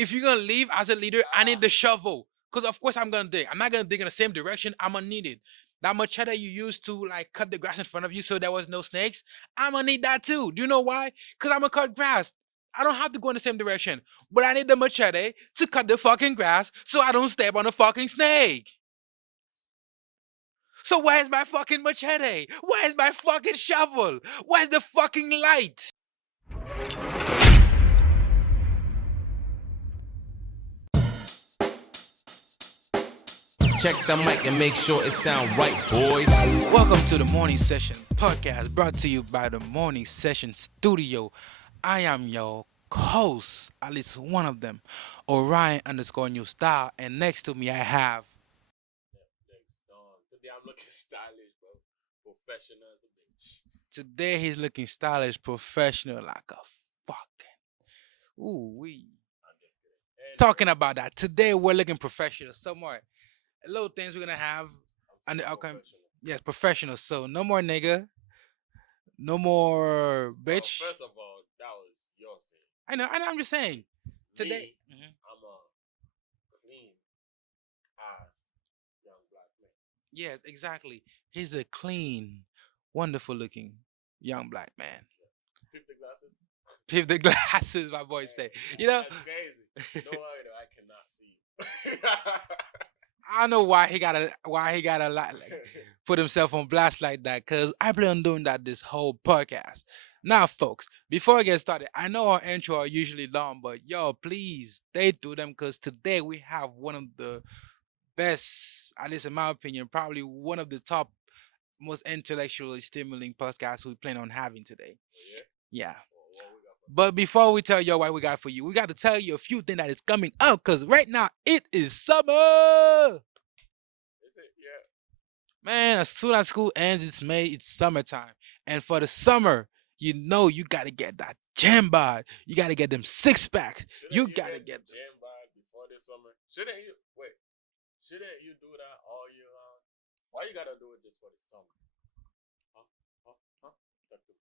if you're gonna leave as a leader, I need the shovel. Cause of course I'm gonna dig. I'm not gonna dig in the same direction. I'm gonna need it. That machete you used to like cut the grass in front of you so there was no snakes, I'm gonna need that too. Do you know why? Cause I'm gonna cut grass. I don't have to go in the same direction, but I need the machete to cut the fucking grass so I don't step on a fucking snake. So where's my fucking machete? Where's my fucking shovel? Where's the fucking light? Check the mic and make sure it sound right, boys. Welcome to the Morning Session podcast brought to you by the Morning Session Studio. I am your host, at least one of them, Orion underscore New Style, and next to me I have. NetflixDon. Today I'm looking stylish, bro. Professional as a bitch. Today he's looking stylish, professional like a fucking. Ooh, we I'm just kidding. talking about that. Today we're looking professional. Somewhere. Little things we're gonna have I'm on the feeling outcome. professional. Yes, professional. So no more nigga, no more Bro, bitch. first of all, that was your saying. I know. I'm just saying. Today. Me, I'm a clean ass young black man. Yes, exactly. He's a clean, wonderful looking young black man. Pick the glasses. If the glasses, my boy say. You know, That's crazy. No worry though, I cannot see you. I don't know why he gotta like put himself on blast like that. Cause I plan on doing that this whole podcast. Now, folks, before I get started, I know our intro are usually long, but yo, please stay through them because today we have one of the best, at least in my opinion, probably one of the top most intellectually stimulating podcasts we plan on having today. Yeah. Yeah. What we got for But before we tell you what we got for you, we got to tell you a few things that is coming up because right now it is summer. Is it? Yeah. Man, as soon as school ends, it's May, it's summertime. And for the summer, you know you got to get that jam bod. You got to get them six packs. You got to get them. jam by before this summer. Shouldn't you wait? Shouldn't you do that all year round? Why you gotta do it just for the summer? Huh? Huh? Talk to me.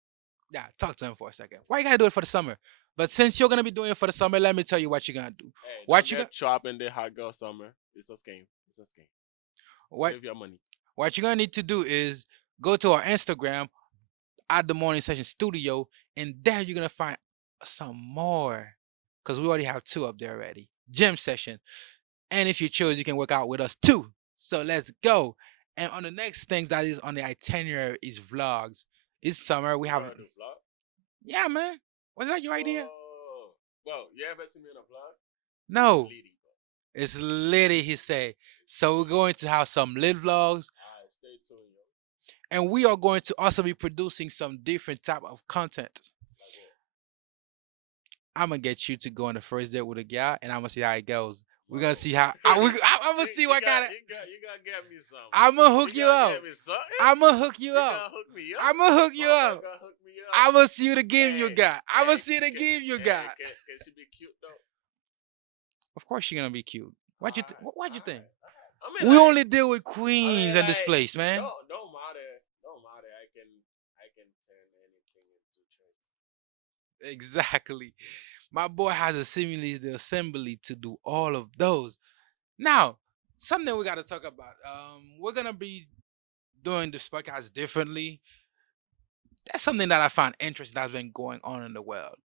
Yeah, talk to him for a second. Why you got to do it for the summer? But since you're going to be doing it for the summer, let me tell you what you're going to do. Hey, What don't you get got? trapped in the hot girl summer. It's a scam. It's a scam. What Save your money. What you're gonna need to do is go to our Instagram at the Morning Session Studio, and there you're gonna find some more. Cause we already have two up there already. Gym session. And if you choose, you can work out with us too. So let's go. And on the next things that is on the itinerary is vlogs. It's summer. We You have wanna do vlog? yeah, man. Was that your idea? Oh, well, you ever seen me on a vlog? No. It's Liddy, bro. It's litty, he said. So we're going to have some lit vlogs. Alright, stay tuned, yo. And we are going to also be producing some different type of content. Like what? I'm gonna get you to go on the first date with a guy, and I'm gonna see how it goes. We're gonna see how I'm gonna see what kind of. You gotta get me some. I'm gonna hook you gotta up. Get me something. I'm gonna hook you You up. gotta hook me up. I'm gonna hook you My up. girl gotta hook me up. I'm gonna see the game you Hey, got. I'm gonna hey, see the can- game you hey, got. Can she be cute though? Of course, you're gonna be cute. What you What you think? I mean, We like, only deal with queens in this like, place, man. Don't matter. Don't matter. I can turn anything into trade. Exactly. My boy has the assembly to do all of those. Now, something we gotta talk about. We're gonna be doing this podcast differently. That's something that I find interesting that's been going on in the world.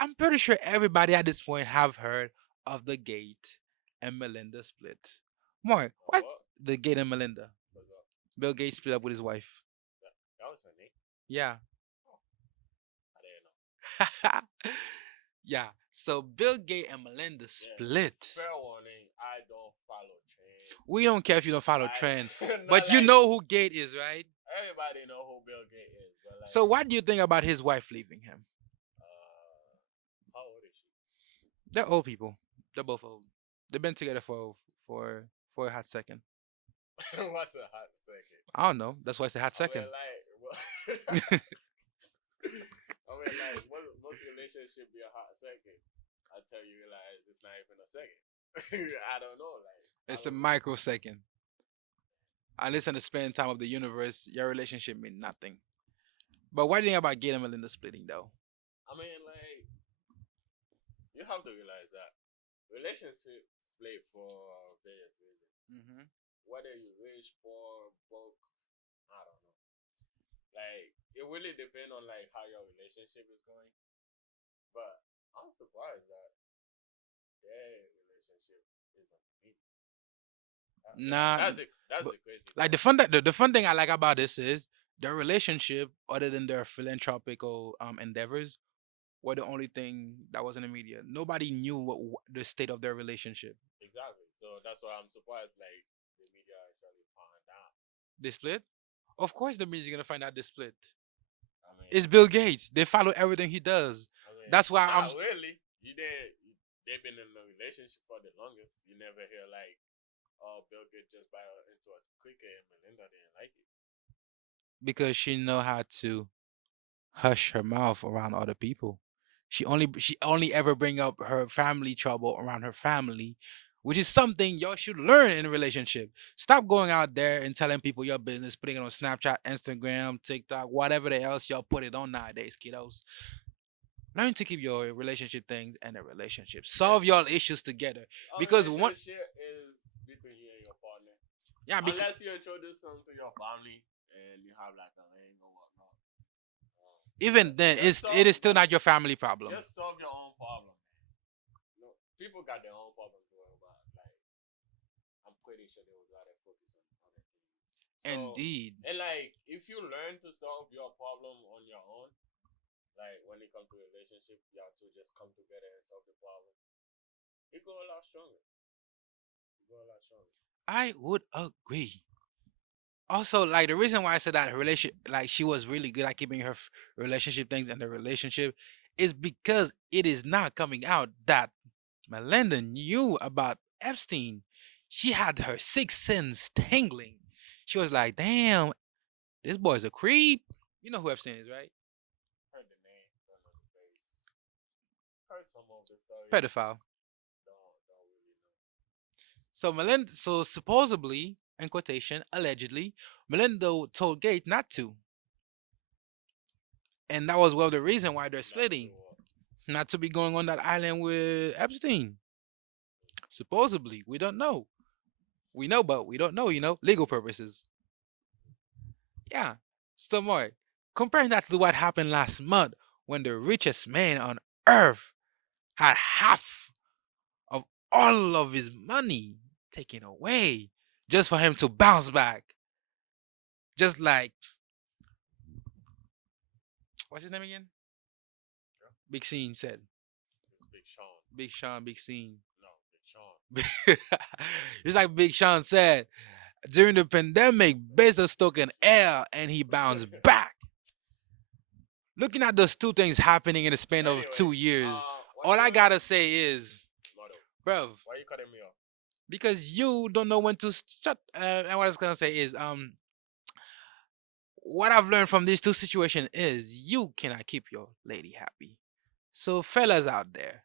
I'm pretty sure everybody at this point have heard of the Gate and Melinda split. Mark, what's What? the Gate and Melinda? What's up? Bill Gates split up with his wife. That was her name. Yeah. I didn't know. Yeah. So Bill Gates and Melinda Yeah. split. Fair warning. I don't follow trend. We don't care if you don't follow Like, trend, not but you like- know who Gate is, right? Everybody know who Bill Gates is. But like, So what do you think about his wife leaving him? how old is she? They're old people. They're both old. They've been together for a hot second. What's a hot second? I don't know. That's why it's a hot second. I mean, like, most relationship be a hot second. I tell you, like, it's not even a second. I don't know, like. It's a microsecond. Unless in the span time of the universe, your relationship mean nothing. But what do you think about Gate and Melinda splitting though? I mean, like, you have to realize that relationships split for various reasons. Mm-hmm. Whether you rich, poor, broke, I don't know. Like it really depends on like how your relationship is going. But I'm surprised that their relationship isn't me. Nah, That's but the crazy like part. the fun thing I like about this is their relationship, other than their philanthropical endeavors, were the only thing that was in the media. Nobody knew what the state of their relationship. Exactly. So that's why I'm surprised like the media actually found out. They split. Of course, the media's gonna find out they split. I mean, It's Bill Gates. They follow everything he does. I mean, That's why I'm. not really. They've been in a relationship for the longest. You never hear like, oh, Bill Gates just buy into a cricket and Melinda didn't like it. Because she know how to hush her mouth around other people. She only ever bring up her family trouble around her family, which is something y'all should learn in a relationship. Stop going out there and telling people your business, putting it on Snapchat, Instagram, TikTok, whatever the else y'all put it on nowadays, kiddos. Learn to keep your relationship things in a relationship. Yeah, Solve your issues together. a Because one, relationship is between you and your partner. yeah, because Unless you introduce them to your family and you have like a ring or whatnot. even then, it is still not your family problem. Just solve your own problem. No, people got their own problems to worry about. Like I'm pretty sure they would rather focus on other things. So Indeed. and like if you learn to solve your problem on your own, like when it comes to relationship, you have to just come together and solve the problem. It go a lot stronger. It go a lot stronger. I would agree. Also, like the reason why I said that her relation, like she was really good at keeping her relationship things in the relationship, is because it is not coming out that Melinda knew about Epstein. She had her sixth sense tingling. She was like, "Damn, this boy's a creep." You know who Epstein is, right? Heard the name, don't know the face. Heard some of the stories. Pedophile. Don't really know. So Melinda, so supposedly, in quotation, allegedly, Melinda told Gates not to, and that was well the reason why they're Not to do splitting. what? Not to be going on that island with Epstein. Supposedly, we don't know. We know, but we don't know. Legal purposes. Yeah. So more. Comparing that to what happened last month when the richest man on earth had half of all of his money taken away just for him to bounce back. Just like what's his name again? Yeah. Big Scene said. It's Big Sean. Big Sean, Big Scene. No, Big Sean. Just like Big Sean said, during the pandemic, Bezos took an L and he bounced back. Looking at those two things happening in the span of Anyway, 2 years, what's all I your name? gotta say is, Motto. bruv, Why you cutting me off? because you don't know when to shut. And what I was gonna say is, what I've learned from these two situations is you cannot keep your lady happy. So, fellas out there,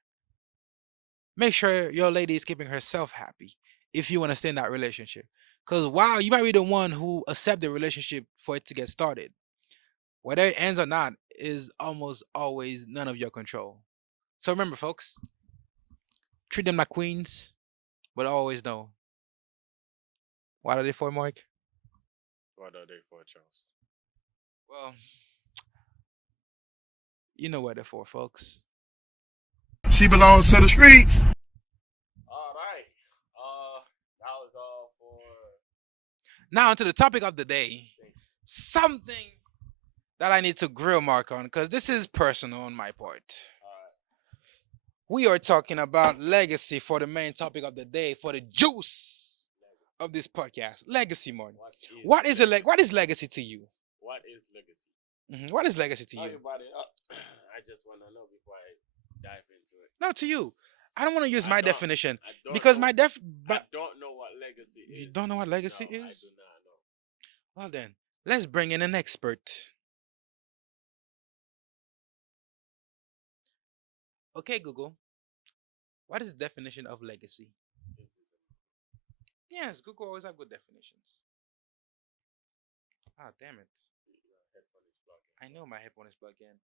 make sure your lady is keeping herself happy if you want to stay in that relationship. Because while you might be the one who accept the relationship for it to get started, whether it ends or not is almost always none of your control. So remember, folks, treat them like queens, but always know what are they for, Mark? What are they for, Charles? Well, you know what they're for, folks. She belongs to the streets. All right. That was all for. Now, onto the topic of the day. Thank you. Something that I need to grill Mark on, because this is personal on my part. All right. We are talking about legacy for the main topic of the day, for the juice of this podcast. Legacy, Mark. What is legacy to you? What is legacy? What is legacy to Talk you? about it. I just want to know before I dive into it. No, to you. I don't want to use my definition I don't because know, my I but don't know what legacy is. you don't know what legacy No, I is? do not know. Well then, let's bring in an expert. Okay, Google. What is the definition of legacy? This is Yes, Google always have good definitions. Ah, damn it. your headphone is blocking. I know my headphone is plugged in.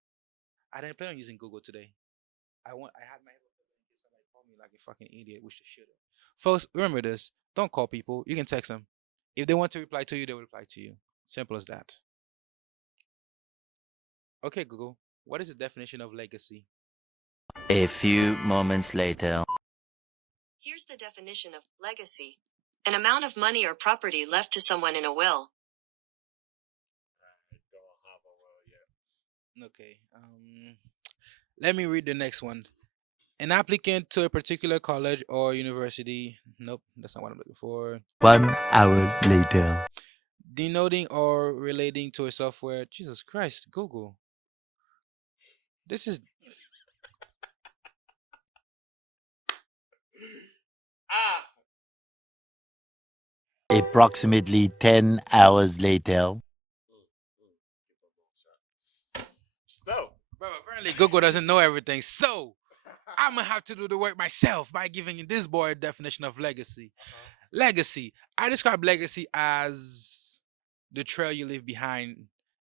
I didn't plan on using Google today. I had my headphone. me like a fucking idiot, which they shouldn't. Folks, remember this. Don't call people. You can text them. If they want to reply to you, they will reply to you. Simple as that. Okay, Google. What is the definition of legacy? A few moments later. Here's the definition of legacy: an amount of money or property left to someone in a will. I don't have a will yet. Okay. Let me read the next one. An applicant to a particular college or university. Nope, that's not what I'm looking for. 1 hour later. Denoting or relating to a software. Jesus Christ, Google. This is Ah. Approximately 10 hours later. So, bro. Apparently, Google doesn't know everything. So I'm gonna have to do the work myself by giving you this boy a definition of legacy. Legacy. I describe legacy as the trail you leave behind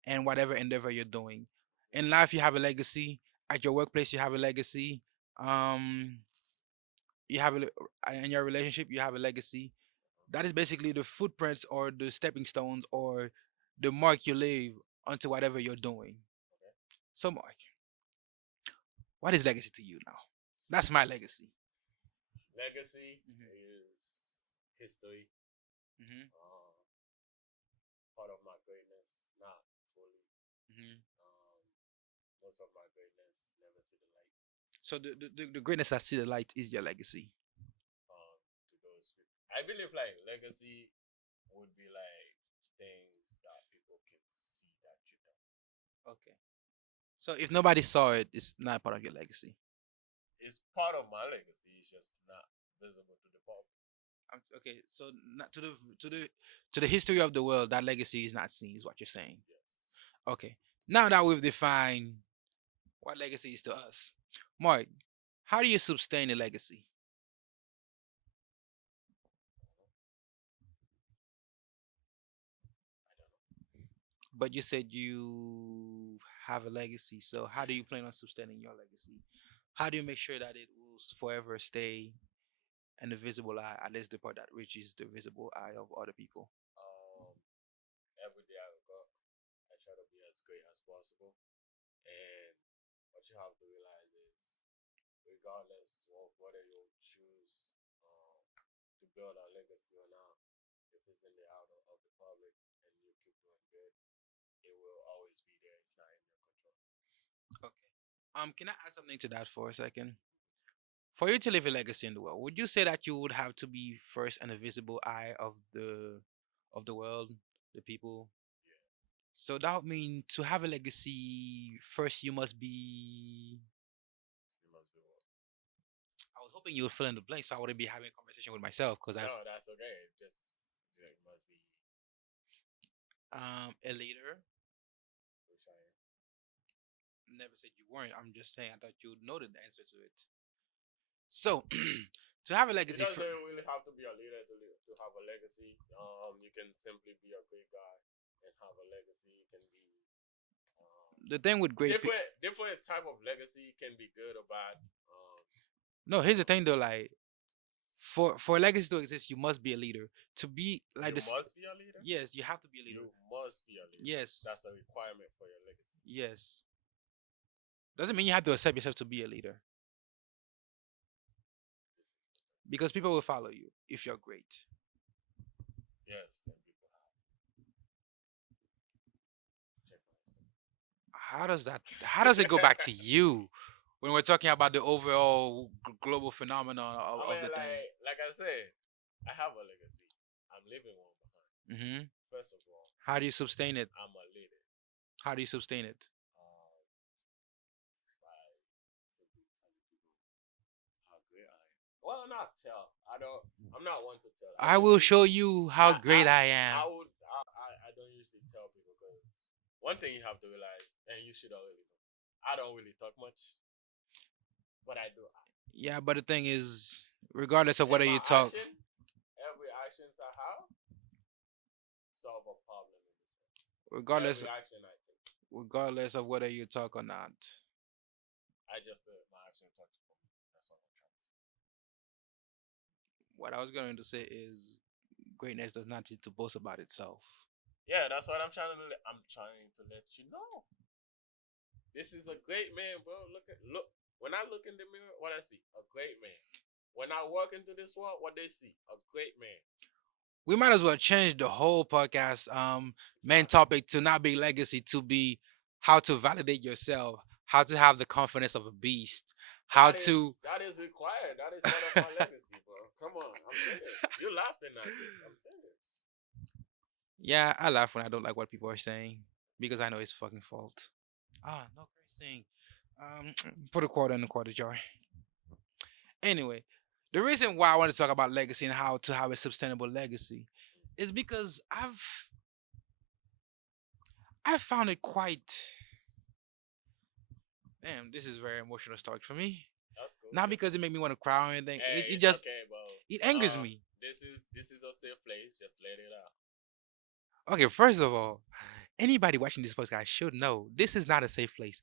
and whatever endeavor you're doing. In life, you have a legacy. At your workplace, you have a legacy. Um, you have in your relationship, you have a legacy. That is basically the footprints or the stepping stones or the mark you leave onto whatever you're doing. So, Mark, what is legacy to you now? That's my legacy. legacy Mhm. is history, Mm-hmm. part of my greatness, not fully. Mm-hmm. Most of my greatness never see the light. So the greatness that see the light is your legacy. To those people, I believe like legacy would be like things that people can see that you done. Okay. So if nobody saw it, it's not part of your legacy. It's part of my legacy. It's just not visible to the public. Okay. So not to the history of the world, that legacy is not seen. Is what you're saying. Yes. Okay. Now that we've defined what legacy is to us, Mark, how do you sustain a legacy? I don't know. But you said you have a legacy. So how do you plan on sustaining your legacy? How do you make sure that it will forever stay in the visible eye, at least the part that reaches the visible eye of other people? Um, every day I wake up, I try to be as great as possible. And what you have to realize is, regardless of whether you choose to build a legacy or not, if it's in the out of the public and you keep doing good, it will always be there. It's not in your control. Okay. Can I add something to that for a second? For you to leave a legacy in the world, would you say that you would have to be first in the visible eye of the world, the people? Yeah, So that would mean to have a legacy, first you must be. you must be one. I was hoping you would fill in the blank, so I wouldn't be having a conversation with myself because I No, that's okay. Just it must be a leader. which I am. Never said you weren't. I'm just saying I thought you would know the answer to it. So to have a It legacy, doesn't really have to be a leader to have a legacy. You can simply be a great guy and have a legacy. It can be the thing with great people. different type of legacy can be good or bad. No, here's the thing though. Like for a legacy to exist, you must be a leader. To be like You this, must be a leader. yes, you have to be a leader. You must be a leader. Yes, That's a requirement for your legacy. yes. Doesn't mean you have to accept yourself to be a leader because people will follow you if you're great. Yes, and people have. Check myself. How does it go back to you when we're talking about the overall global phenomenon I of mean, the thing? like I said, I have a legacy. I'm leaving one behind. Hmm. First of all, How do you sustain it? I'm a leader. How do you sustain it? Um, by simply telling people how great I am. Well, not tell. I don't. I'm not one to tell. I will show you how great I I am. would. I don't usually tell people because one thing you have to realize, and you should already know, I don't really talk much, but I do act. Yeah, but the thing is, regardless of And whether my you talk, action, every actions I have, solve a problem in this world. regardless Every action I take, regardless of whether you talk or not. I just do it. My action talks for me. That's what I'm trying to say. What I was going to say is greatness does not need to boast about itself. Yeah, that's what I'm trying to. I'm trying to let you know. This is a great man, bro. Look. When I look in the mirror, what I see, a great man. When I walk into this world, what they see, a great man. We might as well change the whole podcast main topic to not be legacy, to be how to validate yourself, how to have the confidence of a beast, how to That is required. That is part of my legacy, bro. Come on, I'm serious. You're laughing at this. I'm serious. Yeah, I laugh when I don't like what people are saying because I know it's fucking fault. Ah, no cursing. Put a quarter in the quarter jar. Anyway, the reason why I want to talk about legacy and how to have a sustainable legacy is because I've found it quite. Damn, this is very emotional start for me. That's cool. Not because it made me want to cry or anything. Hey, It it's just okay, bro. it angers me. This is a safe place. Just let it out. Okay, first of all, anybody watching this podcast should know this is not a safe place.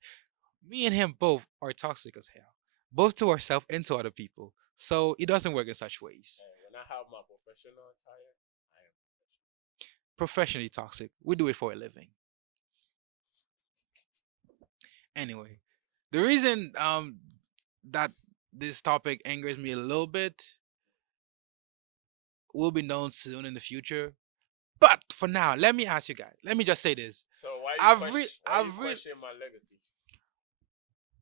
Me and him both are toxic as hell, both to ourselves and to other people. So it doesn't work in such ways. Hey, when I have my professional attire, I am Professionally toxic. We do it for a living. Anyway, the reason that this topic angers me a little bit will be known soon in the future. But for now, let me ask you guys. Let me just say this. So why you I've read. question my legacy?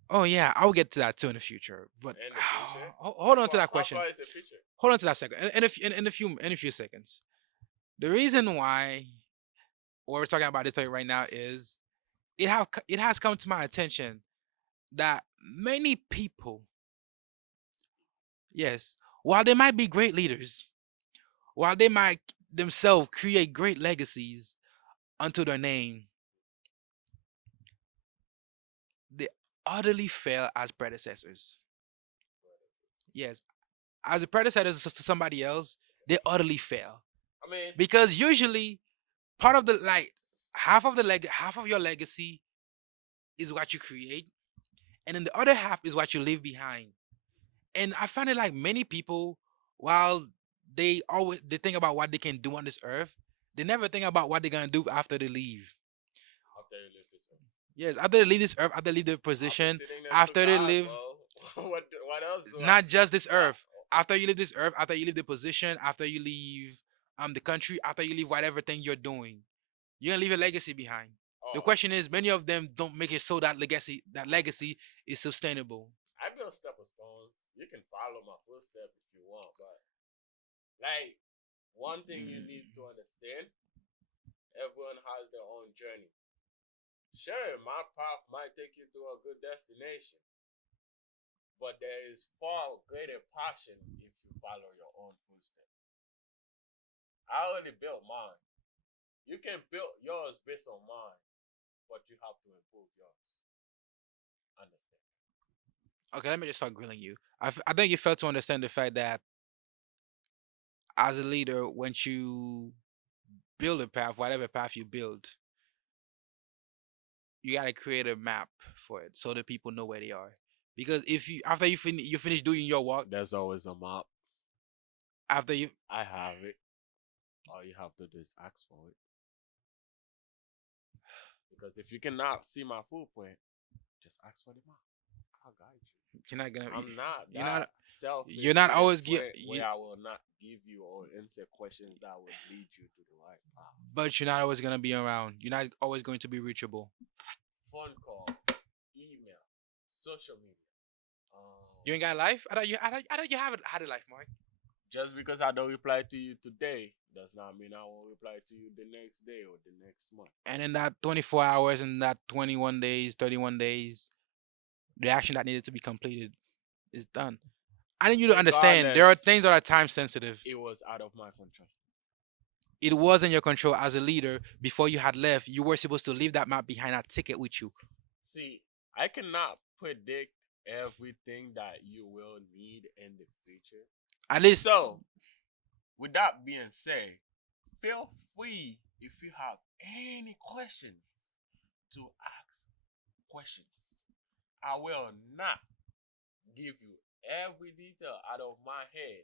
Oh yeah, I'll get to that too in the future. But In the future? hold on to that How question. far is the future? Hold on to that second. In a few seconds. The reason why what we're talking about this topic right now is it has come to my attention that many people, yes, while they might be great leaders, while they might themselves create great legacies unto their name, they utterly fail as predecessors. Yes, as a predecessor to somebody else, they utterly fail I mean, because usually part of the like half of your legacy is what you create, and then the other half is what you leave behind. And I find it like many people, while they think about what they can do on this earth, they never think about what they're gonna do after they leave. after you leave this earth. Yes, after they leave this earth, after they leave their After position, sitting next to after they God, leave bro. What else do I? not just this What? earth, after you leave this earth, after you leave the position, after you leave the country, after you leave whatever thing you're doing, you're gonna leave a legacy behind. The Oh, question is, many of them don't make it so that legacy is sustainable. I built stepping stones. You can follow my footsteps if you want, but like one thing you need to understand, everyone has their own journey. Sure, my path might take you to a good destination, but there is far greater passion if you follow your own footsteps. I already built mine. You can build yours based on mine, but you have to improve yours. Understand? Okay, let me just start grilling you. I think you fail to understand the fact that as a leader, once you build a path, whatever path you build, you gotta create a map for it so that people know where they are. Because if you after you finish doing your walk, There's always a map. after you I have it. All you have to do is ask for it. Because if you cannot see my footprint, just ask for the map. I'll guide you. you're not gonna I'm not you're that not selfish. you're not to the always point get where I will not give you or answer questions that will lead you to the right path. but you're not always gonna be around. You're not always going to be reachable. Phone call, email, social media. You ain't got a life? I thought you had a life, Mark. Just because I don't reply to you today does not mean I won't reply to you the next day or the next month. And in that 24 hours and that 21 days, 31 days, the action that needed to be completed is done. I need you to understand there are Regardless, things that are time sensitive. it was out of my control. It was in your control as a leader before you had left. You were supposed to leave that map behind, that ticket with you. See, I cannot predict everything that you will need in the future. At least So, with that being said, feel free if you have any questions to ask questions. I will not give you every detail out of my head,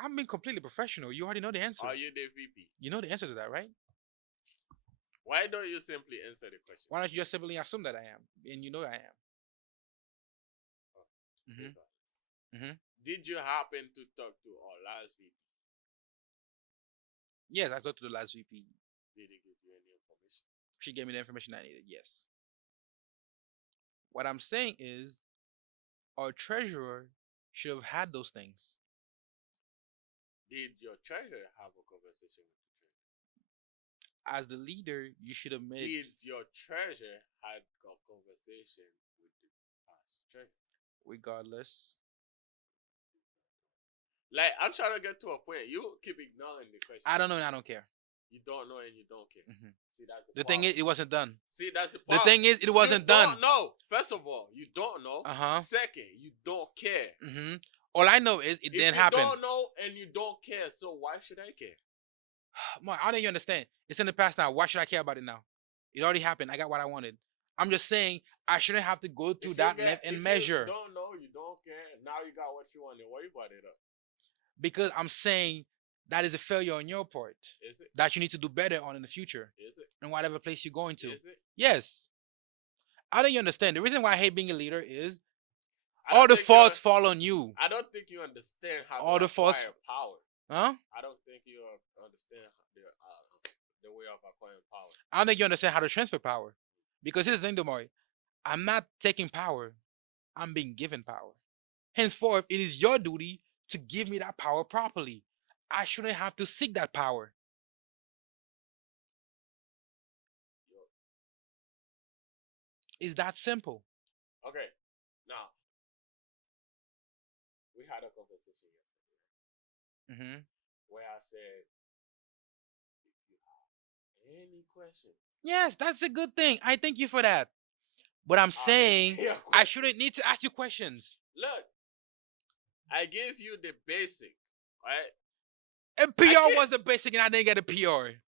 I'm being completely professional. You already know the answer. Are you the VP? You know the answer to that, right? Why don't you simply answer the question? Why don't you just simply assume that I am, and you know I am? Be Mhm. honest. Mhm. Did you happen to talk to our last VP? Yes, I talked to the last VP. Did he give you any information? She gave me the information I needed. Yes. What I'm saying is, our treasurer should have had those things. Did your treasurer have a conversation with the treasurer? As the leader, you should have made. Did your treasurer had a conversation with the past treasurer? Regardless, Like, I'm trying to get to a point. You keep ignoring the question. I don't know and I don't care. You don't know and you don't care. Mhm. See, that's The thing is, it wasn't done. See, that's the The problem. thing is, it wasn't you done. Don't know. First of all, you don't know. Second, you don't care. All I know is it didn't happen. You don't know and you don't care, so why should I care? Mark, how do you understand? It's in the past now. Why should I care about it now? It already happened. I got what I wanted. I'm just saying I shouldn't have to go through that length and measure. You don't know, you don't care. Now you got what you want. Why you brought it up? Because I'm saying that is a failure on your part. Is it? That you need to do better on in the future. Is it? In whatever place you're going to. Is it? Yes. How do you understand? The reason why I hate being a leader is all the faults fall on you. I don't think you understand how all to the faults acquire power. Huh? I don't think you understand the way of acquiring power. I don't think you understand how to transfer power. Because here's the thing, Domori. I'm not taking power. I'm being given power. Henceforth, it is your duty to give me that power properly. I shouldn't have to seek that power. It's that simple. Okay. Now, we had a conversation yesterday where I said, if you have any questions. Yes, that's a good thing. I thank you for that. But I'm saying I shouldn't need to ask you questions. Look, I gave you the basic, right? And PR was the basic and I didn't get a PR.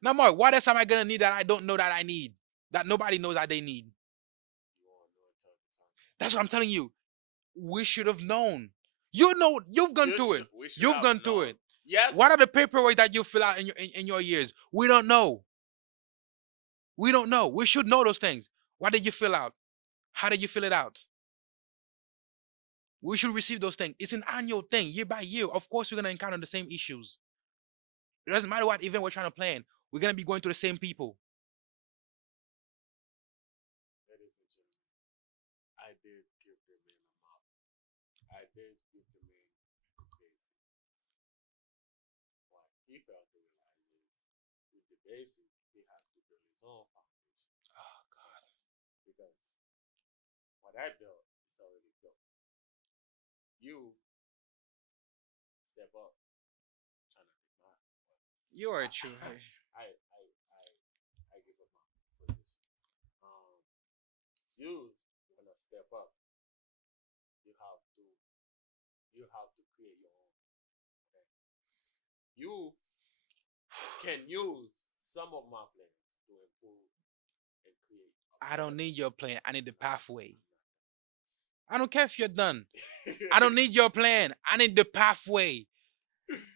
Now, Mark, what else am I going to need that I don't know that I need? That nobody knows that they need? That's what I'm telling you. We should have known. You know, you've gone through it. You've gone through it. Yes. What are the paperwork that you fill out in your years? We don't know. We don't know. We should know those things. What did you fill out? How did you fill it out? We should receive those things. It's an annual thing, year by year. Of course, we're going to encounter the same issues. It doesn't matter what event we're trying to plan. We're going to be going to the same people. Ladies and gentlemen, I did give the man a mouth. I did give the man a basic. What he failed to realize is, with the basic, he has to build his own foundation. Oh, God. Because what I built is already built. You step up, trying to be mine. You are true. I give up my position. You wanna step up. You have to create your own. Okay? You can use some of my plans to improve and create. I don't need your plan. I need the pathway. I don't care if you're done. I don't need your plan. I need the pathway.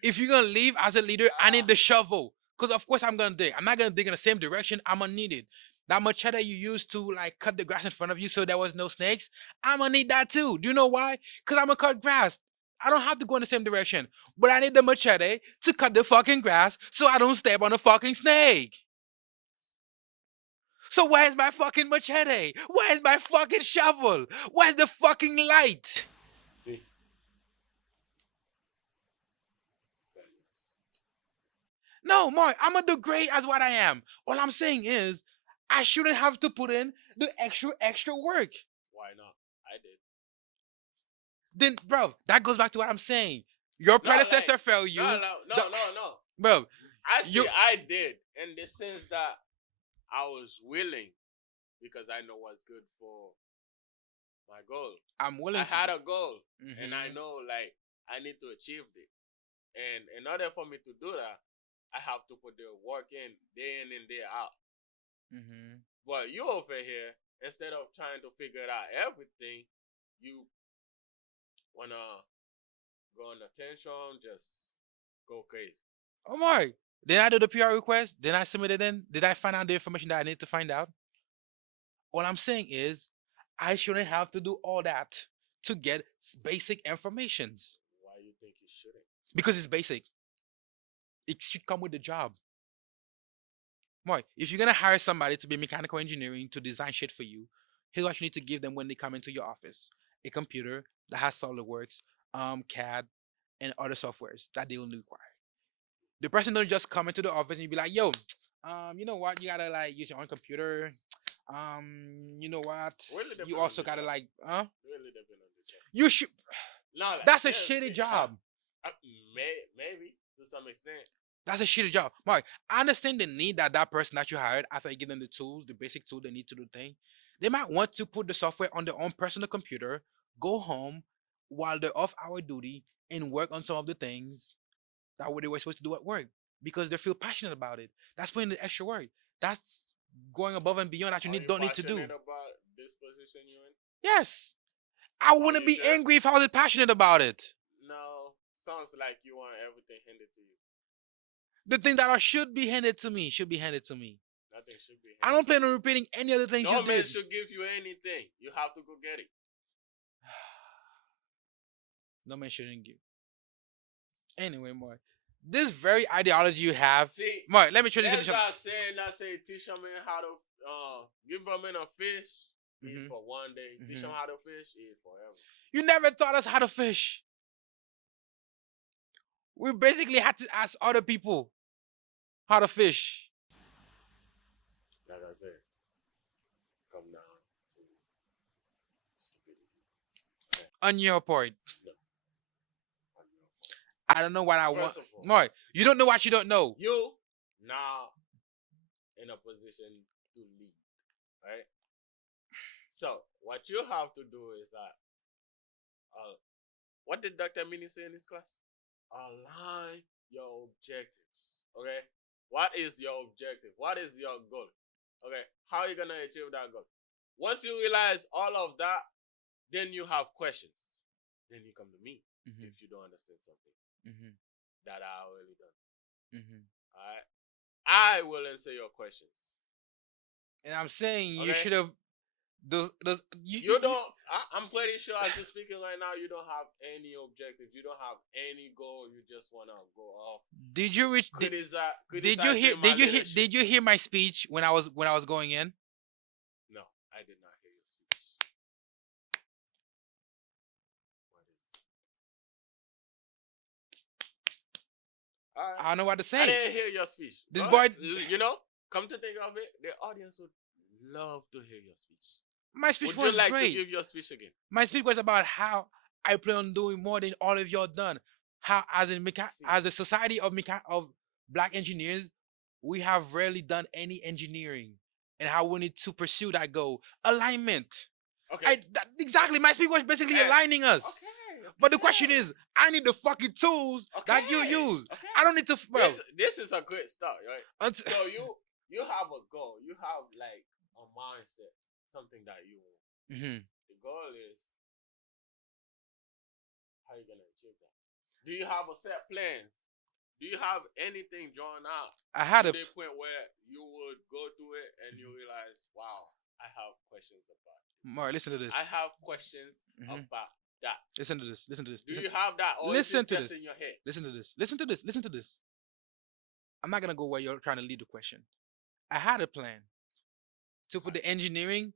If you're going to leave as a leader, I need the shovel. Because of course I'm going to dig. I'm not going to dig in the same direction. I'm going to need it. That machete you used to like cut the grass in front of you so there was no snakes, I'm going to need that too. Do you know why? Because I'm going to cut grass. I don't have to go in the same direction. But I need the machete to cut the fucking grass so I don't step on a fucking snake. So where's my fucking machete? Where's my fucking shovel? Where's the fucking light? See? No, Mark, I'm gonna do great as what I am. All I'm saying is, I shouldn't have to put in the extra work. Why not? I did. Then, bro, that goes back to what I'm saying. Your predecessor failed you. No. Bro, I did in the sense that I was willing because I know what's good for my goal. I'm willing. I had a goal, and I know like I need to achieve it. And in order for me to do that, I have to put the work in day and day out. But you over here, instead of trying to figure out everything, you wanna go on attention, just go crazy. Oh my. Then I do the PR request. Then I submit it in. Did I find out the information that I need to find out? All I'm saying is, I shouldn't have to do all that to get basic informations Why you think you shouldn't? because it's basic. It should come with the job. Why? If you're gonna hire somebody to be mechanical engineering to design shit for you, here's what you need to give them when they come into your office: a computer that has SolidWorks, CAD, and other softwares that they will require. The person don't just come into the office and you be like, "Yo, you know what? You gotta like use your own computer. You know what? Really You depend on also the gotta job. like, Really depend on the job. you should. No, like, That's a yeah, shitty job. maybe to some extent. That's a shitty job. Mark, I understand the need that that person that you hired, after you give them the tools, the basic tool they need to do the thing, they might want to put the software on their own personal computer, go home while they're off hour duty, and work on some of the things that they were supposed to do at work because they feel passionate about it. That's putting the extra work. That's going above and beyond that you Are you don't need to do. passionate about this position you're in? Yes. I wouldn't you be sure? angry if I wasn't passionate about it. No, sounds like you want everything handed to you. The thing that should be handed to me should be handed to me. Nothing should be. I don't plan on repeating any other things No you man did. should give you anything. You have to go get it. No man shouldn't give. Anyway, more. This very ideology you have. See, More, let me transition that's to that saying that say teach a man how to give a man a fish, eat Mhm. for one day. Teach him Mhm. how to fish, eat forever. You never taught us how to fish. We basically had to ask other people how to fish. Like I said, come down to stupidity. On your part. No. On your part. I don't know what I want. First of all, More. You don't know what you don't know. you now in a position to lead, right? So what you have to do is that, what did Dr. Mini say in his class? Align your objectives. Okay, what is your objective? What is your goal? Okay, how are you gonna achieve that goal? Once you realize all of that, then you have questions. Then you come to me if you don't understand something that I already done. All right, I will answer your questions. And I'm saying you Okay. should have those You don't. I'm pretty sure as you're speaking right now, you don't have any objective. You don't have any goal. You just wanna go off. Did you reach did you hear did you hear my speech when I was going in? No, I did not hear your speech. What is? I don't know what to I say. didn't hear your speech. This Go boy ahead. You know, come to think of it, the audience would love to hear your speech. My speech Would was you like great. to give your speech again? My speech was about how I plan on doing more than all of y'all done. How as a society of black engineers, we have rarely done any engineering, and how we need to pursue that goal. Alignment. Okay. Exactly. My speech was basically aligning us. Okay. But the question is, I need the fucking tools that you use. Okay. I don't need to. Bro, This is a great start, right? so So you have a goal. You have like a mindset, something that you want. The goal is how you gonna achieve that. Do you have a set plans? Do you have anything drawn out I had to a the point where you would go through it and you realize, wow, I have questions about it. more. Listen to this. I have questions about that. Listen to this. Listen to this. Do you have that, or Listen is to it just this. in your head? Listen to this. Listen to this. Listen to this. I'm not gonna go where you're trying to lead the question. I had a plan to put the engineering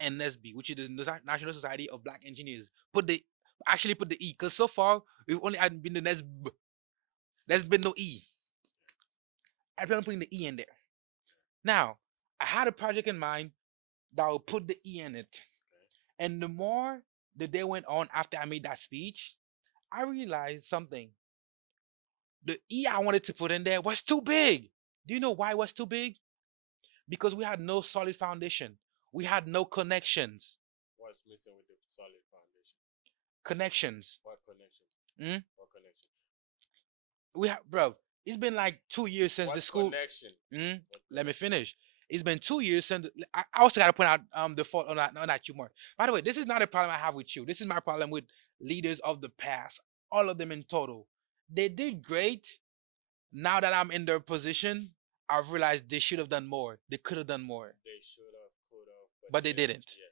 and NSB, which is the National Society of Black Engineers. Put the E, because so far we've only had been the NSB. There's been no E. I plan on putting the E in there. Now, I had a project in mind that will put the E in it. And the more the day went on after I made that speech, I realized something. The E I wanted to put in there was too big. Do you know why it was too big? Because we had no solid foundation. We had no connections. What's missing with the solid foundation? Connections. What connection? What connection? We have, bro. It's been like 2 years since What the school. connection? Let me finish. It's been 2 years since. I also got to point out the fault on that humor. By the way, this is not a problem I have with you. This is my problem with leaders of the past. all of them in total. They did great. Now that I'm in their position, I've realized they should have done more. They could have done more, They should have, could have, but they didn't. Yes.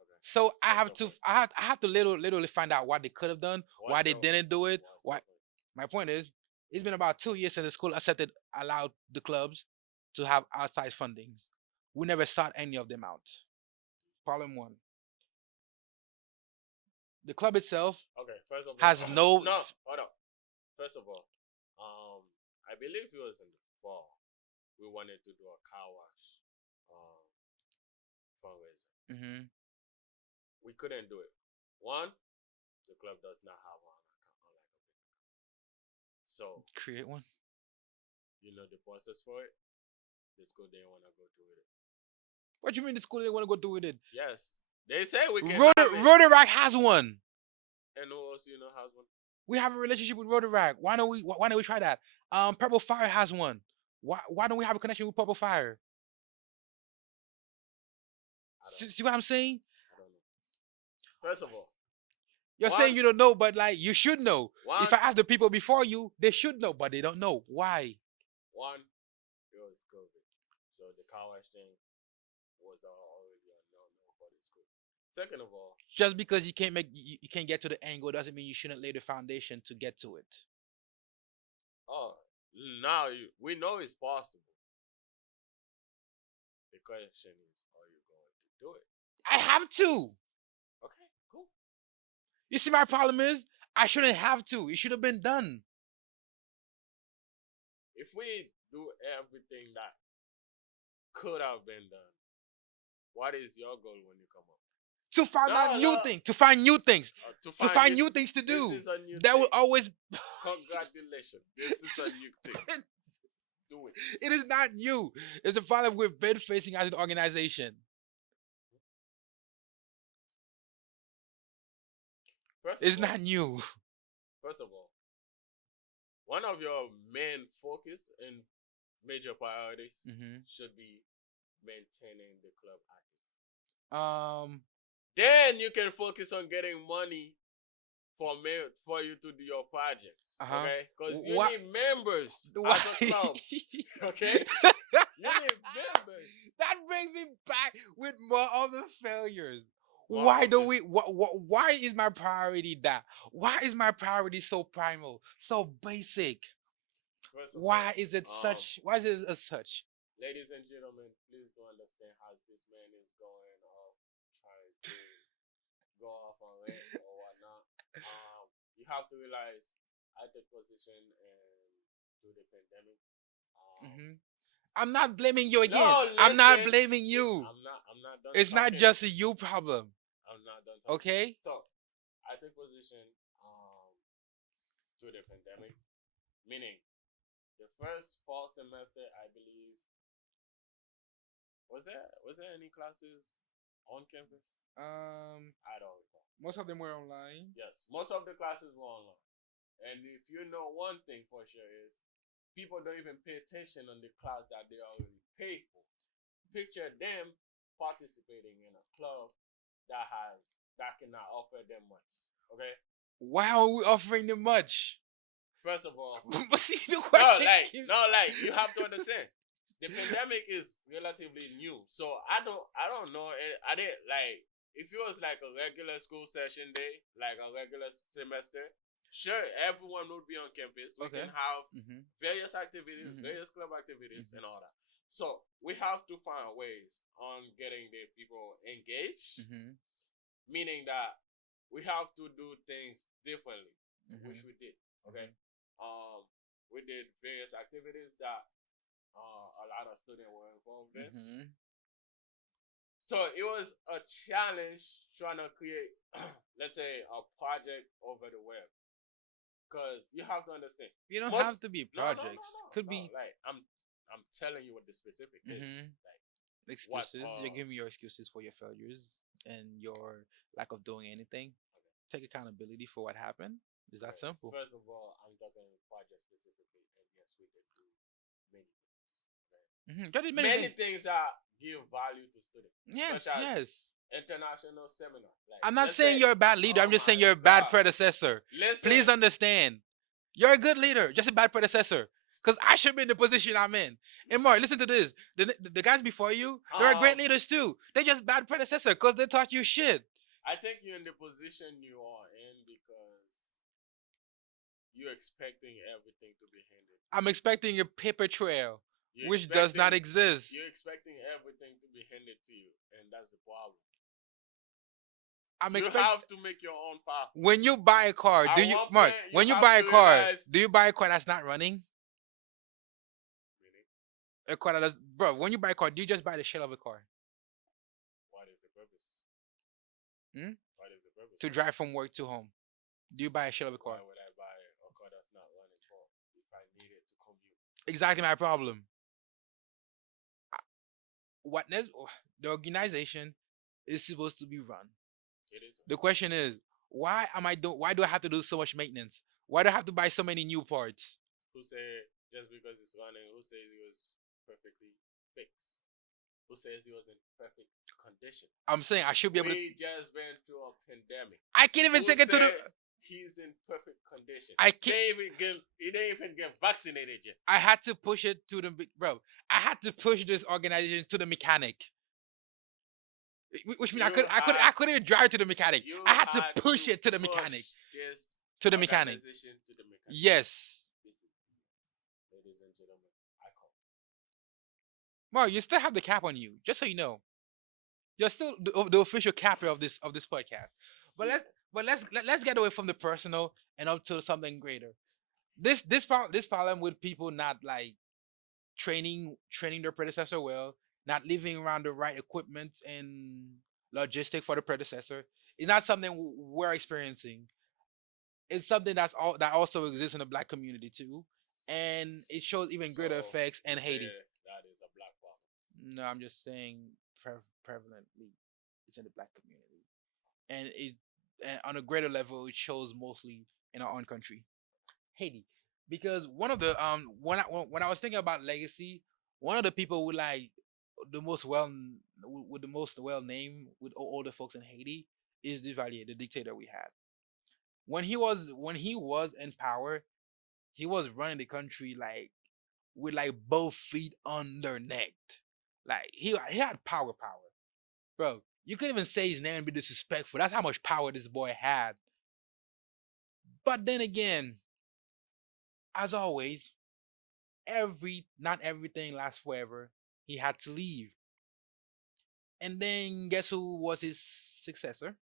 Okay. So I What's have your to point? I have to literally find out what they could have done, why What's they your- didn't do it. what's Why your point? my point is, it's been about 2 years since the school accepted allowed the clubs to have outside fundings. We never sought any of them out. Problem one. The club itself Okay, first of all, has no no, hold up. First of all, I believe it was in the fall. We wanted to do a car wash, um, fundraiser. Mhm. We couldn't do it. One, the club does not have one account, like a big account. So Create one. you know the process for it. The school didn't want to go through with it. What do you mean the school didn't want to go do with it? Yes, they say we can have it. Rotaract has one. And who else you know has one? We have a relationship with Rotaract. Why don't we try that? Purple Fire has one. Why don't we have a connection with Purple Fire? I don't, See what I'm saying? I don't know. First of all, You're One- saying you don't know, but like you should know. one, If I ask the people before you, they should know, but they don't know. Why? one, it was COVID, so the car wash thing was already a no for the school. Second of all, Just because you can't get to the angle doesn't mean you shouldn't lay the foundation to get to it. now we know it's possible. The question is, are you going to do it? I have to. Okay, cool. You see, my problem is I shouldn't have to. It should have been done. If we do everything that could have been done, what is your goal when you come up? To find No, out new no. things, to find new things, To to find new things to This do. is a new That thing. will always. Congratulations. This is a new thing. Do it. It is not new. It's a problem we've been facing as an organization. It's not new. First of all, one of your main focus and major priorities should be maintaining the club active. Then you can focus on getting money for you to do your projects. Okay? Because you need members as a club. Okay? You need members. That brings me back with more of the failures. More Why of do the- we? Why is my priority that? Why is my priority so primal, so basic? First of Why all, is it such? Why is it as such? ladies and gentlemen, please do understand how this man is going off, trying to go off on it or whatnot. You have to realize I took position and through the pandemic. I'm not blaming you again. No, I'm not listen. blaming you. I'm not done. It's not talking. just a you problem. I'm not done. Talking. Okay. So I took position through the pandemic, meaning the first fall semester, I believe. Was there any classes on campus? I don't recall. Most of them were online. Yes, most of the classes were online. And if you know one thing for sure is people don't even pay attention on the class that they already paid for. Picture them participating in a club that cannot offer them much. Okay? Why are we offering them much? First of all, But see the question. you have to understand. The pandemic is relatively new, so I don't know. I didn't like if it was like a regular school session day, like a regular semester. Sure, everyone would be on campus. We can have various activities, various club activities, and all that. So we have to find ways on getting the people engaged, meaning that we have to do things differently, which we did. Okay, we did various activities that a lot of students were involved in. So it was a challenge trying to create, let's say, a project over the web. Because you have to understand. You don't have to be projects. Could be like I'm telling you what the specific is. Like excuses. You're giving me your excuses for your failures and your lack of doing anything. Take accountability for what happened. It's that simple. First of all, I'm talking project specifically, and yes, we did do many things. Many Many things that give value to students. Yes, such as yes. international seminar. Like, I'm not let's saying say, you're a bad leader. oh I'm just saying my you're a bad God. predecessor. Listen, Please understand. You're a good leader, just a bad predecessor. Because I should be in the position I'm in. And Mark, listen to this. The guys before you, they're great leaders too. They're just bad predecessor because they taught you shit. I think you're in the position you are in because you're expecting everything to be handed. I'm expecting a paper trail, You're which does not expecting- exist. You're expecting everything to be handed to you, and that's the problem. I'm You expecting have to make your own path. when you buy a car, At do you one Mark? point, you When you have buy a to car, realize- do you buy a car that's not running? Really? A car that does, bro. When you buy a car, do you just buy the shell of a car What is the purpose? Hmm? What is the purpose? to drive from work to home? Do you buy a shell of a car? Why would I buy a car that's not running for if I need it to commute? Exactly my problem. What the organization is supposed to be run. It is. The question is, why am I do? Why do I have to do so much maintenance? Why do I have to buy so many new parts? Who said just because it's running? Who says it was perfectly fixed? Who says it was in perfect condition? I'm saying I should be able to. We just went through a pandemic. I can't even Who take it to the. said He's in perfect condition. I can't. He didn't even get vaccinated yet. I had to push it to the bro. I had to push this organization to the mechanic. Which means I couldn't even drive to the mechanic. You I had to push it to the push mechanic. this To the mechanic. organization to the mechanic. Yes. Ladies and gentlemen, I call. Well, you still have the cap on you, just so you know. You're still the official capper of this podcast. But let's get away from the personal and up to something greater. This problem with people not like training their predecessor well, not leaving around the right equipment and logistic for the predecessor is not something we're experiencing. It's something that also exists in the black community too, and it shows even greater So, effects in you Haiti. say that is a black problem. No, I'm just saying prevalently it's in the black community, and on a greater level it shows mostly in our own country, Haiti, because one of the when I was thinking about legacy, one of the people with like the most well with the most well named with all the folks in Haiti is Duvalier, the dictator we had. When he was in power, he was running the country like with like both feet underneath. Like he had power, bro. You couldn't even say his name and be disrespectful. That's how much power this boy had. But then again, as always, not everything lasts forever. He had to leave. And then guess who was his successor?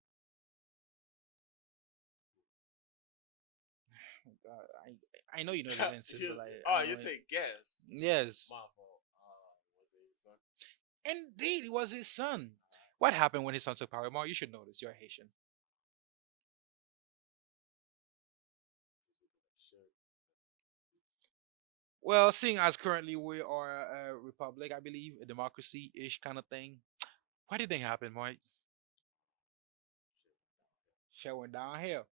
I know you know the answers, but like you say guess. yes. My fault. Was it his son? Indeed, it was his son. What happened when his son took power? Mar, you should know this. You're Haitian. Well, seeing as currently we are a republic, I believe, a democracy-ish kind of thing. What do you think happened, Mike? Shit went downhill.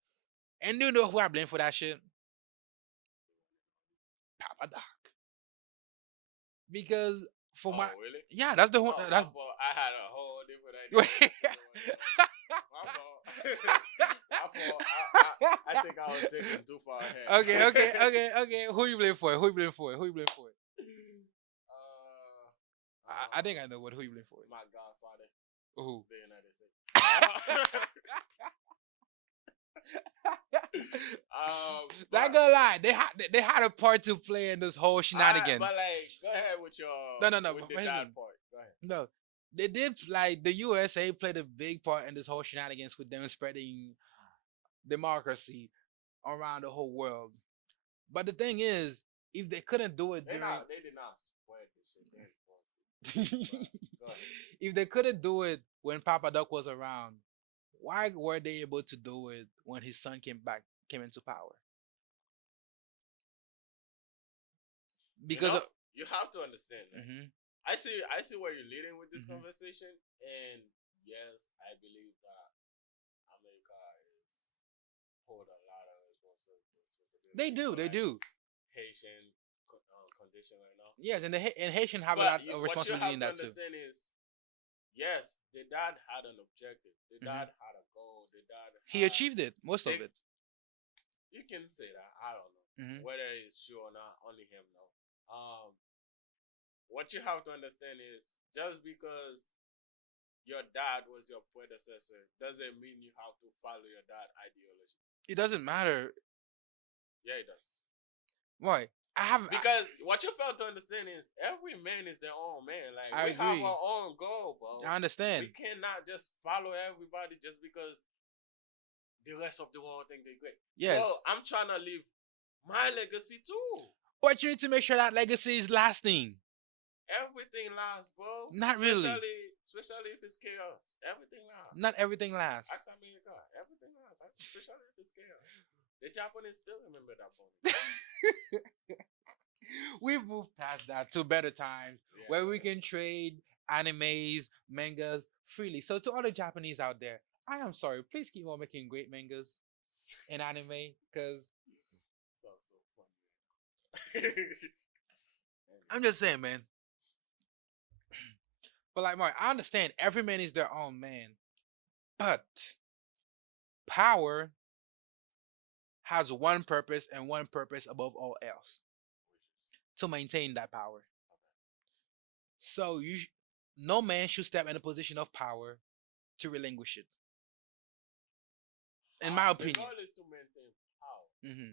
And you know who I blame for that shit? Papa Doc. Because for my Really? yeah, that's the one. Oh, That's my fault. I had a whole different idea. My fault. My fault. I think I was thinking too far ahead. okay. Who you blame for it? Who you blame for it? I think I know who you blame for it. My godfather, Who? the United States. Not gonna lie, they had a part to play in this whole shenanigans. But like, go ahead with your No, with but the listen. dad part. Go ahead. No, they did like the USA played a big part in this whole shenanigans with them spreading democracy around the whole world. But the thing is, if they couldn't do it They during, did not spread this shit. Go ahead. if they couldn't do it when Papa Doc was around, why were they able to do it when his son came into power? Because you have to understand that. Mhm. I see where you're leading with this Mhm. conversation, and yes, I believe that America is hold a lot of responsibility. they do, Haitian condition right now. Yes, and Haitian have a But lot of responsibility in that What you too. have to understand is yes, the dad had an objective. The Mhm. dad had a goal. The dad He had. achieved it, most of They, it. you can say that. I don't know Hmm. whether it's true or not. Only him know. What you have to understand is just because your dad was your predecessor doesn't mean you have to follow your dad ideology. It doesn't matter. Yeah, it does. Why? Because what you fail to understand is every man is their own man. Like I we have agree. our own goal, bro. I understand. We cannot just follow everybody just because the rest of the world think they're great. Yes. Bro, I'm trying to leave my legacy too. But you need to make sure that legacy is lasting. Everything lasts, bro. Not really. Especially if it's chaos. Everything lasts. Not everything lasts. Ask America. Everything lasts. Especially if it's chaos. The Japanese still remember that point. We've moved past that to better times where we can trade animes, mangas freely. So to all the Japanese out there, I am sorry. Please keep on making great mangas and anime because So funny. I'm just saying, man. But like Mark, I understand every man is their own man, but power has one purpose and one purpose above all else: to maintain that power. So no man should step in a position of power to relinquish it. In my The opinion. goal is to maintain power. Mm-hmm.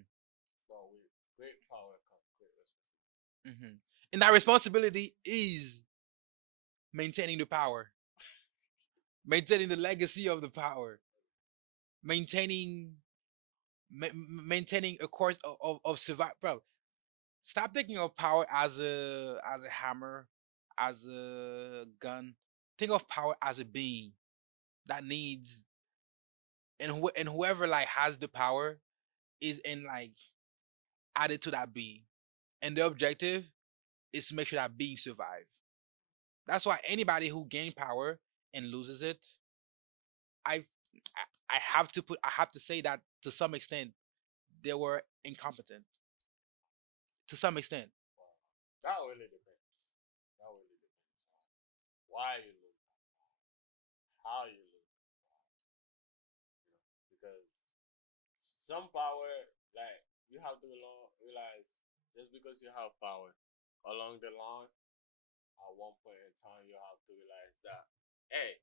But with great power comes great responsibility. Mm-hmm. And that responsibility is maintaining the power, maintaining the legacy of the power, maintaining maintaining a course of survival. Bro, stop thinking of power as a hammer, as a gun. Think of power as a being that needs, and whoever like has the power is in like added to that being, and the objective is to make sure that being survive. That's why anybody who gain power and loses it, I I have to say that to some extent they were incompetent. To some extent. That really depends. That really depends. Why you look, how you look, because some power, like you have to realize, just because you have power, along the line, at one point in time, you have to realize that, hey,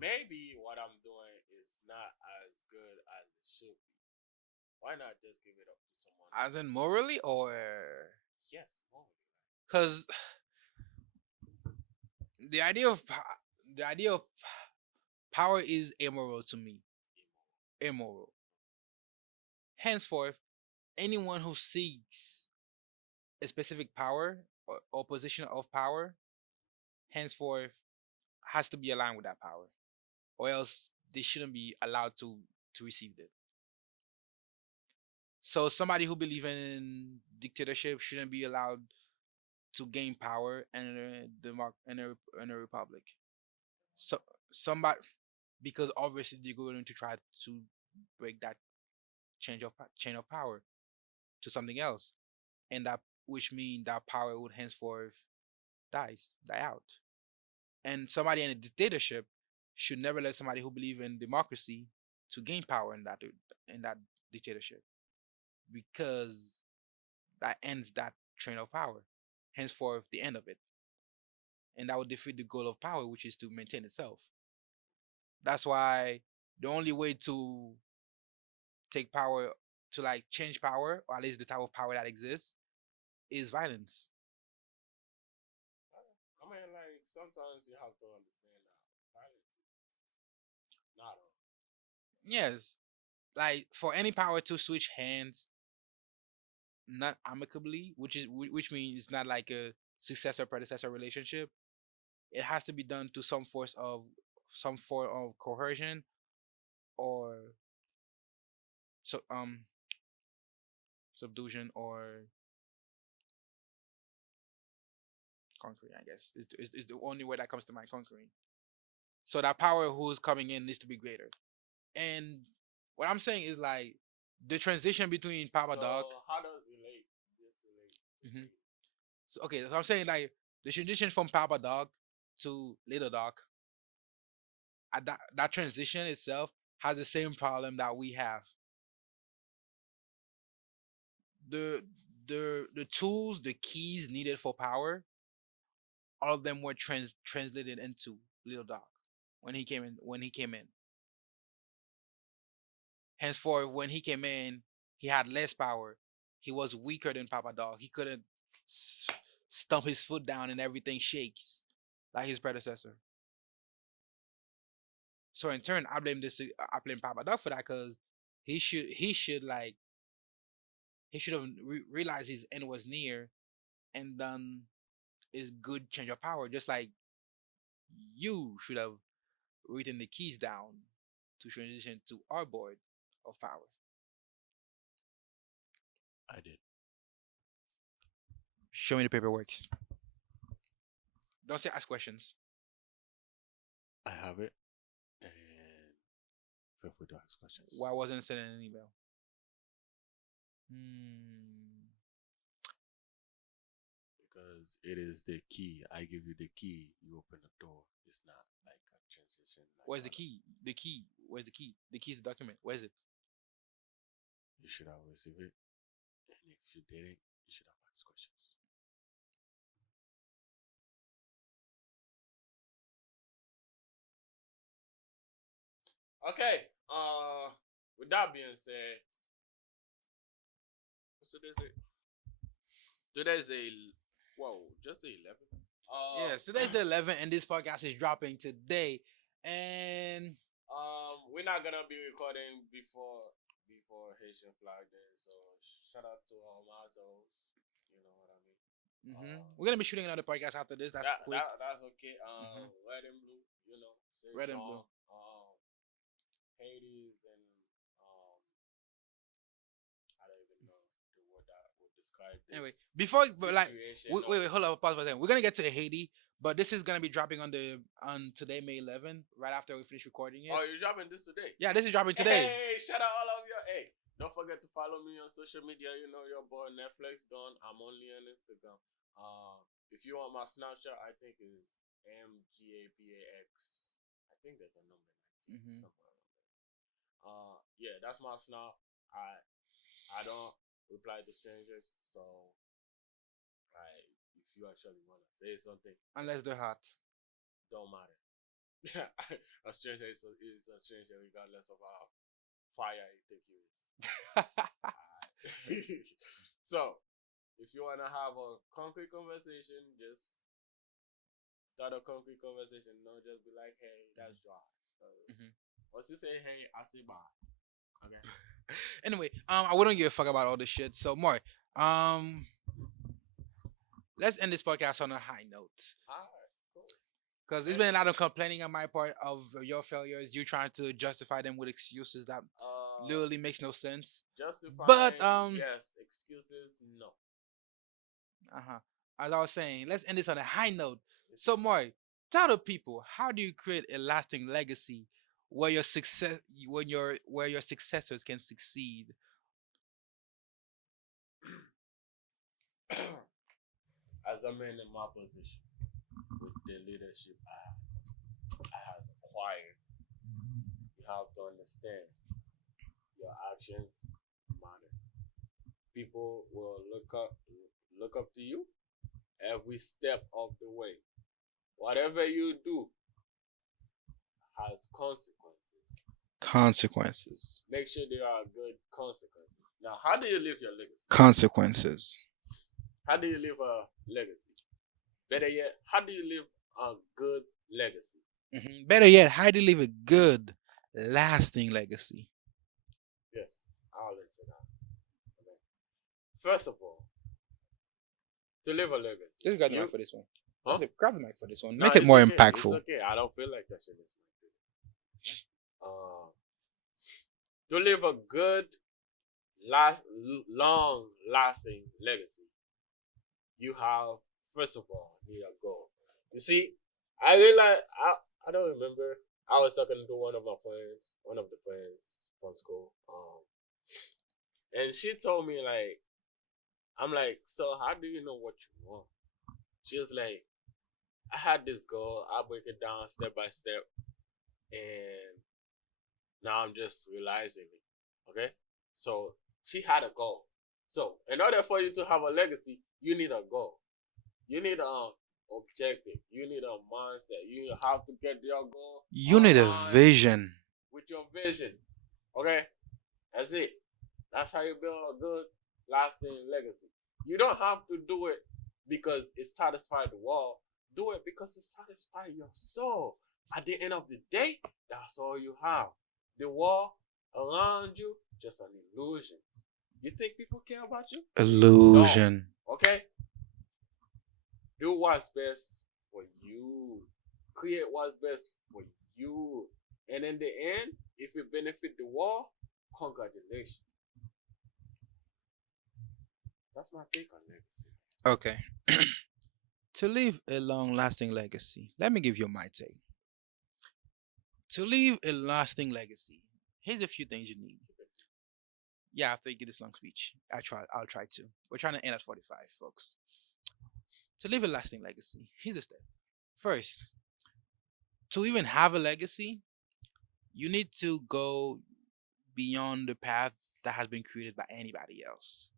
maybe what I'm doing is not as good as it should be. Why not just give it up to someone As else? in morally, or Yes, morally. because the idea of the idea of power is immoral to me. Immoral. Henceforth, anyone who seeks a specific power or position of power, henceforth, has to be aligned with that power, or else they shouldn't be allowed to receive it. So somebody who believes in dictatorship shouldn't be allowed to gain power in a republic. So somebody, because obviously they're going to try to break that chain of power to something else, and that which means that power would henceforth die out. And somebody in a dictatorship should never let somebody who believes in democracy to gain power in that dictatorship, because that ends that train of power, henceforth the end of it, and that would defeat the goal of power, which is to maintain itself. That's why the only way to take power, to like change power, or at least the type of power that exists, is violence. I mean, like sometimes you have to understand that violence is not all. Yes, like for any power to switch hands, not amicably, which means it's not like a successor predecessor relationship. It has to be done to some form of coercion, or so subduction, or conquering. I guess is the only word that comes to mind. Conquering. So that power who's coming in needs to be greater. And what I'm saying is like the transition between Papa So Dog. how does relate? This relate? Mhm. So, okay, so I'm saying like the transition from Papa Dog to Little Dog that transition itself has the same problem that we have. The the tools, the keys needed for power, all of them were translated into Little Dog when he came in. Henceforth, when he came in, he had less power. He was weaker than Papa Dog. He couldn't s- stomp his foot down and everything shakes like his predecessor. So in turn, I blame Papa Dog for that because he should have realized his end was near and done his good change of power, just like you should have written the keys down to transition to our board of power. I did. Show me the paperwork. Don't say ask questions. I have it. And feel free to ask questions. Why wasn't it sent in an email? Hmm. Because it is the key. I give you the key. You open the door. It's not like a transition. Like Where's the key? The key. Where's the key? The key's the document. Where's it? You should have received it. And if you didn't, you should have asked questions. Okay. With that being said, what's today's date? Today's just the 11th. Yes, today's the 11th, and this podcast is dropping today. And we're not gonna be recording before Haitian Flag Day, so shout out to all my souls. You know what I mean? we're gonna be shooting another podcast after this. That's quick. That's okay. Red and blue, you know. Red and blue. Hades and I don't even know the word that would describe this. Anyway, before situation wait, hold up, pause for a second. We're gonna get to Haiti, but this is gonna be dropping on today, May 11th, right after we finish recording it. Oh, you're dropping this today? Yeah, this is dropping today. Hey, shout out all of you. Hey, don't forget to follow me on social media. You know your boy NetflixDon. I'm only on Instagram. If you want my Snapchat, I think it's MGABAX. I think there's a number 19 somewhere around there. Yeah, that's my Snap. I don't reply to strangers, so like if you actually wanna say something, Unless they're hot. don't matter. A stranger is a stranger regardless of how fire you think you is. So, if you wanna have a concrete conversation, just start a concrete conversation. Don't just be like, "Hey, that's dry." Once you say, "Hey," I say, "Bye." Okay. Anyway, I wouldn't give a fuck about all this shit. So, more, let's end this podcast on a high note. Alright, cool. Because there's been a lot of complaining on my part of your failures. You trying to justify them with excuses that literally makes no sense. Justifying, But yes, excuses, no. as I was saying, let's end this on a high note. So, Maury, tell the people, how do you create a lasting legacy where your successors can succeed? As a man in my position, with the leadership I have acquired, you have to understand your actions matter. People will look up to you every step of the way. Whatever you do has consequences. Make sure there are good consequences. Now, how do you live your legacy? Consequences. How do you live a legacy? Better yet, how do you live a good legacy? Better yet, how do you leave a good, lasting legacy? Yes, I'll answer that. Okay. First of all, to live a legacy. Just grab the mic for this one. Huh? Grab the mic for this one. No, Make it more okay. impactful. It's okay. I don't feel like that shit is to live a good, long-lasting legacy, you have, first of all, need a goal. You see, I realized, I don't remember, I was talking to one of the friends from school, and she told me, like, I'm like, so how do you know what you want? She was like, I had this goal, I break it down step by step, and now I'm just realizing it. Okay, so she had a goal. So in order for you to have a legacy, you need a goal. You need a objective. You need a mindset. You have to get your goal You need a aligned vision. with your vision. Okay, that's it. That's how you build a good, lasting legacy. You don't have to do it because it satisfies the world. Do it because it satisfies your soul. At the end of the day, that's all you have. The world around you, just an illusion. You think people care about you? Illusion. No. Okay? Do what's best for you. Create what's best for you. And in the end, if it benefit the world, congratulations. That's my take on legacy. Okay. To leave a long lasting legacy, let me give you my take. To leave a lasting legacy, here's a few things you need. Yeah, after you get this long speech, I'll try to. We're trying to end at 45, folks. To leave a lasting legacy, here's a step. First, to even have a legacy, you need to go beyond the path that has been created by anybody else.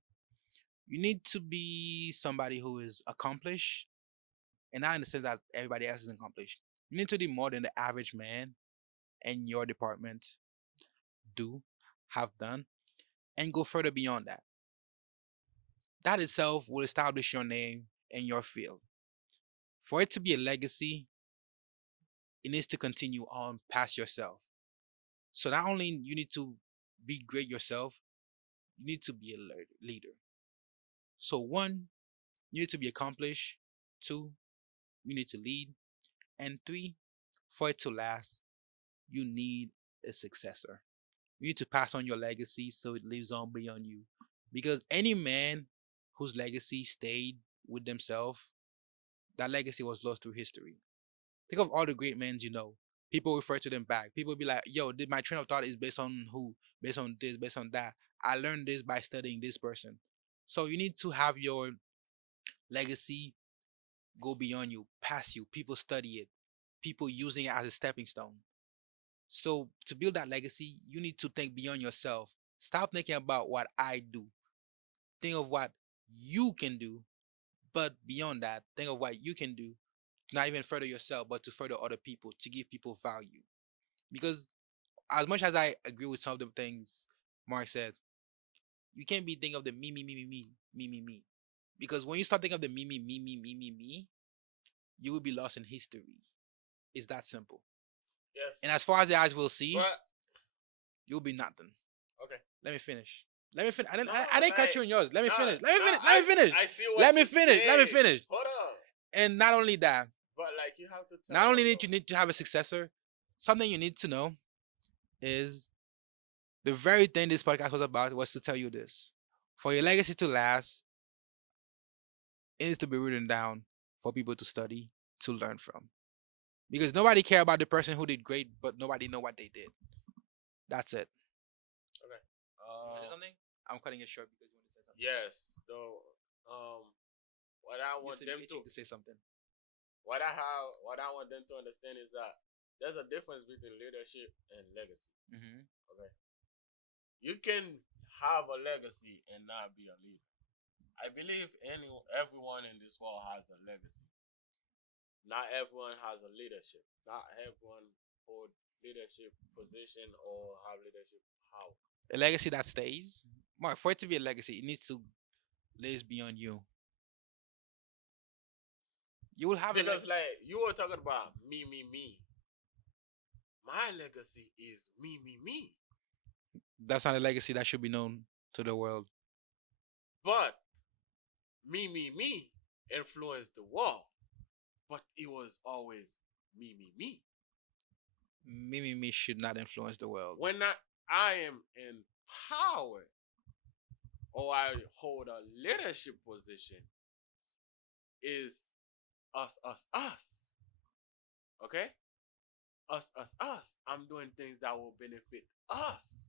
You need to be somebody who is accomplished, and not in the sense that everybody else is accomplished. You need to do more than the average man in your department do, have done, and go further beyond that. That itself will establish your name in your field. For it to be a legacy, it needs to continue on past yourself. So not only you need to be great yourself, you need to be a leader. So one, you need to be accomplished. Two, you need to lead. And three, for it to last, you need a successor. You need to pass on your legacy so it lives on beyond you. Because any man whose legacy stayed with themselves, that legacy was lost through history. Think of all the great men you know. People refer to them back. People be like, yo, my train of thought is based on who? Based on this, based on that. I learned this by studying this person. So you need to have your legacy go beyond you, past you. People study it. People using it as a stepping stone. So to build that legacy, you need to think beyond yourself. Stop thinking about what I do. Think of what you can do. But beyond that, think of what you can do, not even further yourself, but to further other people, to give people value. Because as much as I agree with some of the things Mark said, you can't be thinking of the me. Because when you start thinking of the me, you will be lost in history. It's that simple. Yes. And as far as the eyes will see, But you'll be nothing. okay. Let me finish. Let me finish. I No, didn't cut like, you on yours. Let me no, finish. no, Let me finish. I see what Let me you finish. Let me say. finish. Hold on. And not only that, But like you have to tell not only them, need you need to have a successor, something you need to know is the very thing this podcast was about was to tell you this. For your legacy to last, it needs to be written down for people to study, to learn from. Because nobody care about the person who did great, but nobody know what they did. That's it. okay. You say something? I'm cutting it short because you want to say something. Yes. So what I You want seem them itching to to say something. what I want them to understand is that there's a difference between leadership and legacy. Mm-hmm. Okay. You can have a legacy and not be a leader. I believe everyone in this world has a legacy. Not everyone has a leadership. Not everyone hold leadership position or have leadership power. A legacy that stays. Mark, for it to be a legacy, it needs to live beyond you. You will have Because like you were talking about me. My legacy is me. That's not a legacy that should be known to the world. But me influenced the world. But it was always me. Me should not influence the world. When I am in power or I hold a leadership position, is us. Okay? Us. I'm doing things that will benefit us.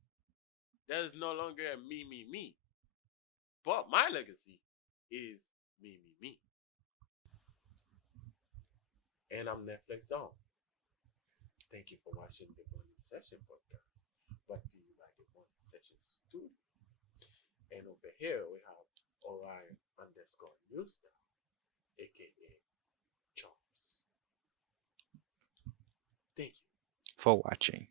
There's no longer a me. But my legacy is me. And I'm NetflixDon. Thank you for watching the Morning Session podcast. Brought to you by the Morning Session Studio. And over here we have Orion underscore Newstar, aka Charles. Thank you. For watching.